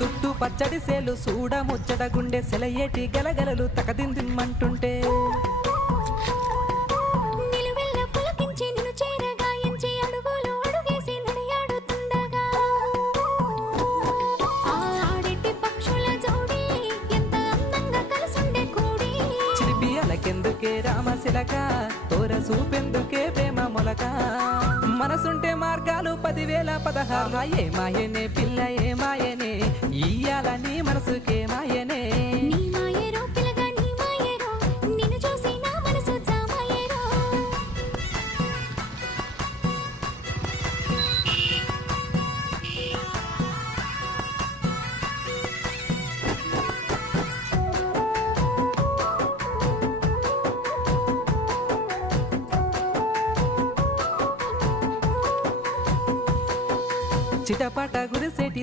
చుట్టూ పచ్చడి సేలు చూడ ముచ్చట గుండె సెలయేటి గలగలలు తకదిందిమ్మంటుంటే నిలువెల్ల పులకించి నిన్ను చేరగాయించి అడుగులు అడుగేసి నడియాడుతుండగా ఆడెట్టి పక్షుల జోడి ఎంత అందంగా కలిసుండే కూడి చిలిపి అలకెందుకే రామశిలక తోర చూపెందుకే ప్రేమ మొలక మనసుంటే మార్గాలు 10,016 ఏ మాయనే పిల్ల ఏ మాయనే ఇయ్యాల నీ మనసుకే మాయనే నీ మాయేరో పిల్లగా నీ మాయేరో నిన్ను చూసి నా మనసు జామాయేరో చిటపట గురిసేటి